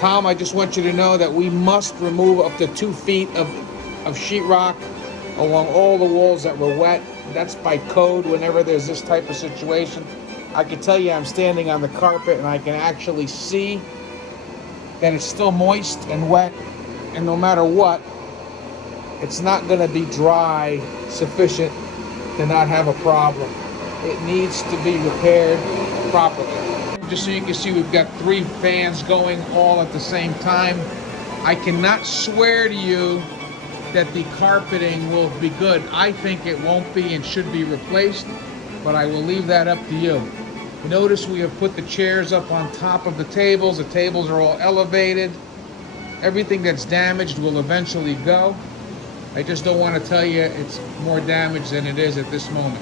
Tom, I just want you to know that we must remove up to 2 feet of sheetrock along all the walls that were wet. That's by code whenever there's this type of situation. I can tell you I'm standing on the carpet and I can actually see that it's still moist and wet, and no matter what, it's not going to be dry sufficient to not have a problem. It needs to be repaired properly. Just so you can see, we've got 3 fans going all at the same time. I cannot swear to you that the carpeting will be good. I think it won't be and should be replaced, but I will leave that up to you. Notice we have put the chairs up on top of the tables. The tables are all elevated. Everything that's damaged will eventually go. I just don't want to tell you it's more damage than it is at this moment.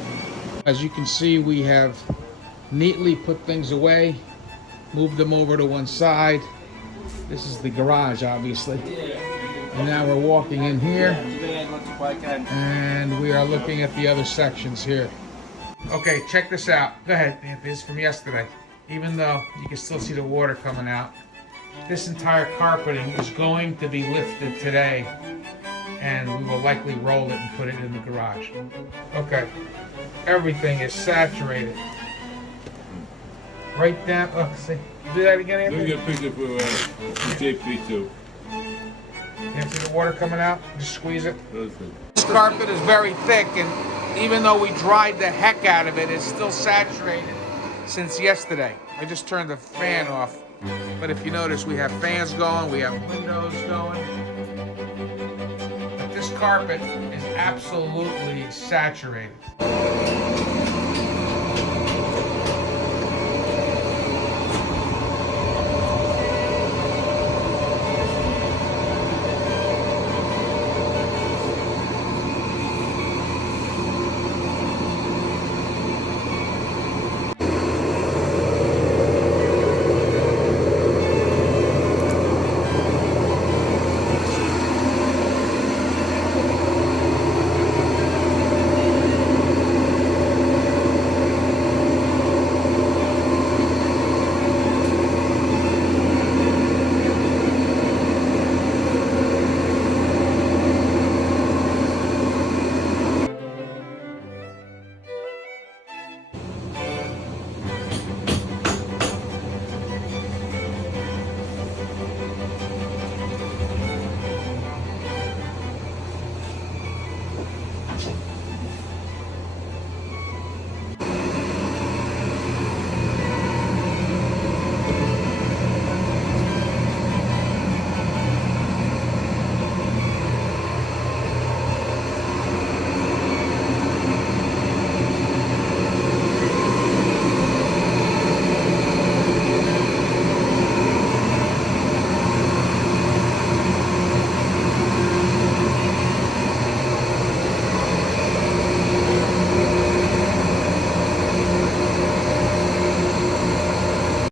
As you can see, we have neatly put things away, moved them over to one side. This is the garage, obviously. And now we're walking in here, and we are looking at the other sections here. Okay, check this out. Go ahead, Anthony. This is from yesterday. Even though you can still see the water coming out, this entire carpeting is going to be lifted today, and we will likely roll it and put it in the garage. Okay, everything is saturated. Right down. Oh, see. Do that again, Anthony. Let me get a picture for JP2. You can see the water coming out. Just squeeze it. This carpet is very thick, and even though we dried the heck out of it, it's still saturated since yesterday. I just turned the fan off. But if you notice, we have fans going, we have windows going. But this carpet is absolutely saturated.